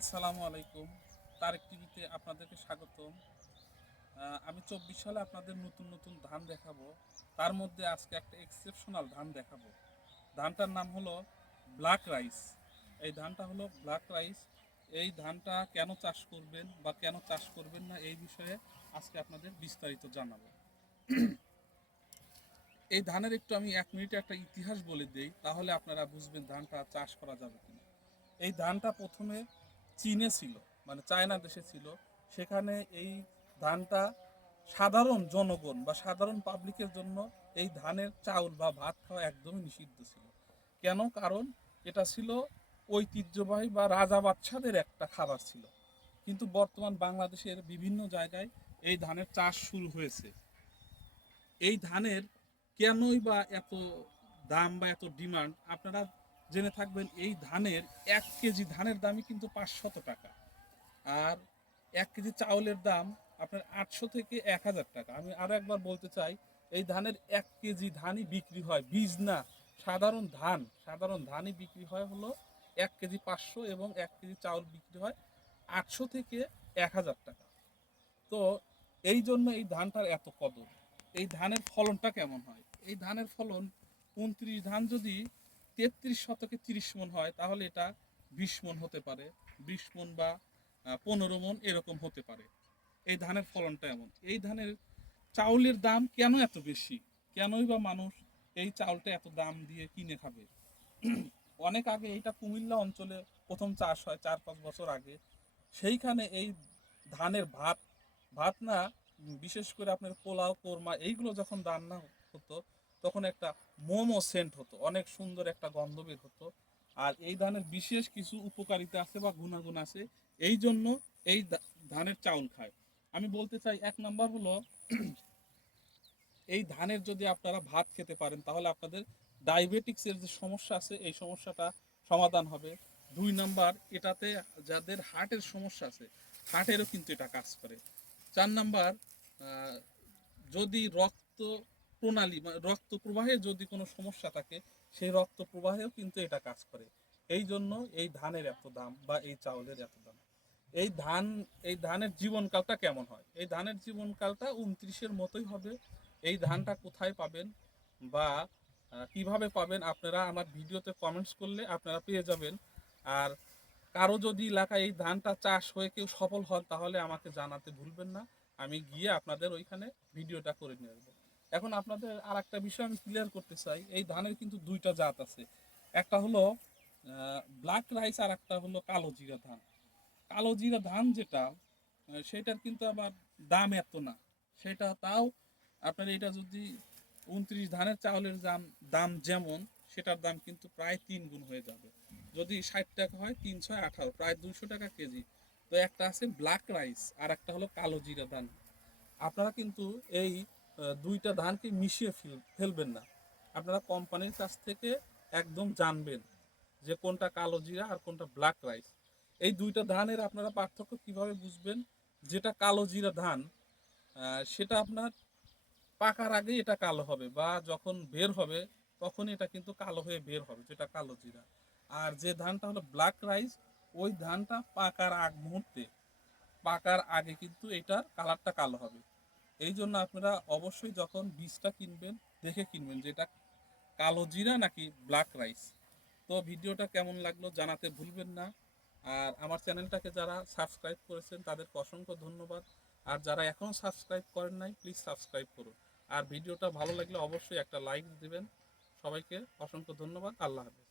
আসসালামু আলাইকুম। তারেক টিভিতে আপনাদেরকে স্বাগতম। আমি চব্বিশ সালে আপনাদের নতুন নতুন ধান দেখাবো। তার মধ্যে আজকে একটা এক্সেপশনাল ধান দেখাবো। ধানটার নাম হলো ব্ল্যাক রাইস এই ধানটা হলো ব্ল্যাক রাইস এই ধানটা কেন চাষ করবেন বা কেন চাষ করবেন না এই বিষয়ে আজকে আপনাদের বিস্তারিত জানাব। এই ধানের একটু আমি এক মিনিটে একটা ইতিহাস বলে দেই, তাহলে আপনারা বুঝবেন ধানটা চাষ করা যাবে কিনা। এই ধানটা প্রথমে চীনে ছিল মানে চায়না দেশে ছিল। সেখানে এই ধানটা সাধারণ জনগণ বা সাধারণ পাবলিকের জন্য এই ধানের চাউল বা ভাত খাওয়া একদমই নিষিদ্ধ ছিল। কেন? কারণ এটা ছিল ঐতিহ্যবাহী বা রাজা বাচ্চাদের একটা খাবার ছিল। কিন্তু বর্তমান বাংলাদেশের বিভিন্ন জায়গায় এই ধানের চাষ শুরু হয়েছে। এই ধানের কেনই বা এত দাম বা এত ডিমান্ড আপনারা জেনে থাকবেন, এই ধানের এক কেজি, ধানের দামই কিন্তু পাঁচশত টাকা। আর এক কেজি চাউলের দাম আপনার আটশো থেকে এক হাজার টাকা। আমি আরও একবার বলতে চাই, এই ধানের এক কেজি ধানই বিক্রি হয়, বীজ না। সাধারণ ধান, সাধারণ ধানই বিক্রি হয় হলো এক কেজি পাঁচশো এবং এক কেজি চাউল বিক্রি হয় আটশো থেকে এক হাজার টাকা। তো এই জন্য এই ধানটার এত কদর। এই ধানের ফলনটা কেমন হয়? এই ধানের ফলন, উনত্রিশ ধান যদি তেত্রিশ শতকে তিরিশ মন হয়, তাহলে এটা বিশ মন হতে পারে। বিশ মন বা পনেরো মন এরকম হতে পারে। এই ধানের ফলনটা এমন। এই ধানের চাউলের দাম কেন এত বেশি? কেনই বা মানুষ এই চাউলটা এত দাম দিয়ে কিনে খাবে? অনেক আগে এইটা কুমিল্লা অঞ্চলে প্রথম চাষ হয়, চার পাঁচ বছর আগে। সেইখানে এই ধানের ভাত ভাত না বিশেষ করে আপনার পোলাও, কোরমা, এইগুলো যখন রান্না হতো তখন একটা মোমো সেন্ট হতো, অনেক সুন্দর একটা গন্ধ বের হতো। আর এই ধানের বিশেষ কিছু উপকারিতা আছে বা গুণাগুণ আছে, এই জন্য এই ধানের চাউল খায়। আমি বলতে চাই, এক নাম্বার হলো, এই ধানের যদি আপনারা ভাত খেতে পারেন, তাহলে আপনাদের ডায়াবেটিক্সের যে সমস্যা আছে, এই সমস্যাটা সমাধান হবে। দুই নাম্বার, এটাতে যাদের হার্টের সমস্যা আছে হার্টেরও কিন্তু এটা কাজ করে। চার নাম্বার যদি রক্ত প্রণালী মানে রক্ত প্রবাহে যদি কোনো সমস্যা থাকে, সেই রক্ত প্রবাহেও কিন্তু এটা কাজ করে। এই জন্য এই ধানের এত দাম বা এই চাউলের এত দাম। এই ধান, এই ধানের জীবনকালটা কেমন হয়? এই ধানের জীবনকালটা উনত্রিশের মতোই হবে। এই ধানটা কোথায় পাবেন বা কীভাবে পাবেন আপনারা আমার ভিডিওতে কমেন্টস করলে আপনারা পেয়ে যাবেন। আর কারও যদি এলাকায় এই ধানটা চাষ হয়ে কেউ সফল হন, তাহলে আমাকে জানাতে ভুলবেন না। আমি গিয়ে আপনাদের ওইখানে ভিডিওটা করে নিয়ে আসব। এখন আপনাদের আর একটা বিষয় আমি ক্লিয়ার করতে চাই, এই ধানের কিন্তু দুইটা জাত আছে। একটা হলো ব্ল্যাক রাইস আর একটা হলো কালো জিরা ধান। কালো জিরা ধান যেটা সেটার কিন্তু আবার দাম এত না। সেটা তাও আপনার এটা যদি উনত্রিশ ধানের চাউলের দাম দাম যেমন, সেটার দাম কিন্তু প্রায় তিন গুণ হয়ে যাবে। যদি ষাট টাকা হয় তিন ছয় আঠারো, প্রায় দুশো টাকা কেজি। তো একটা আছে ব্ল্যাক রাইস আর একটা হলো কালো জিরা ধান। আপনারা কিন্তু এই দুইটা ধানকে মিশিয়ে ফেলবেন না। আপনারা কোম্পানির কাছ থেকে একদম জানবেন যে কোনটা কালো জিরা আর কোনটা ব্ল্যাক রাইস এই দুইটা ধানের আপনারা পার্থক্য কীভাবে বুঝবেন? যেটা কালো জিরা ধান সেটা আপনার পাকার আগে এটা কালো হবে বা যখন বের হবে, তখন এটা কিন্তু কালো হয়ে বের হবে, যেটা কালো জিরা। আর যে ধানটা হলো ব্ল্যাক রাইস ওই ধানটা পাকার আগ মুহূর্তে, পাকার আগে কিন্তু এটার কালারটা কালো হবে। এই জন্য আপনারা অবশ্যই যখন বীজটা কিনবেন, দেখে কিনবেন যে এটা কালো জিরা নাকি ব্ল্যাক রাইস তো ভিডিওটা কেমন লাগল জানাতে ভুলবেন না। আর আমার চ্যানেলটাকে যারা সাবস্ক্রাইব করেছেন, তাদেরকে অসংখ্য ধন্যবাদ। আর যারা এখনও সাবস্ক্রাইব করেন নাই প্লিজ সাবস্ক্রাইব করুন। আর ভিডিওটা ভালো লাগলে অবশ্যই একটা লাইক দিবেন। সবাইকে অসংখ্য ধন্যবাদ। আল্লাহ হাফেজ।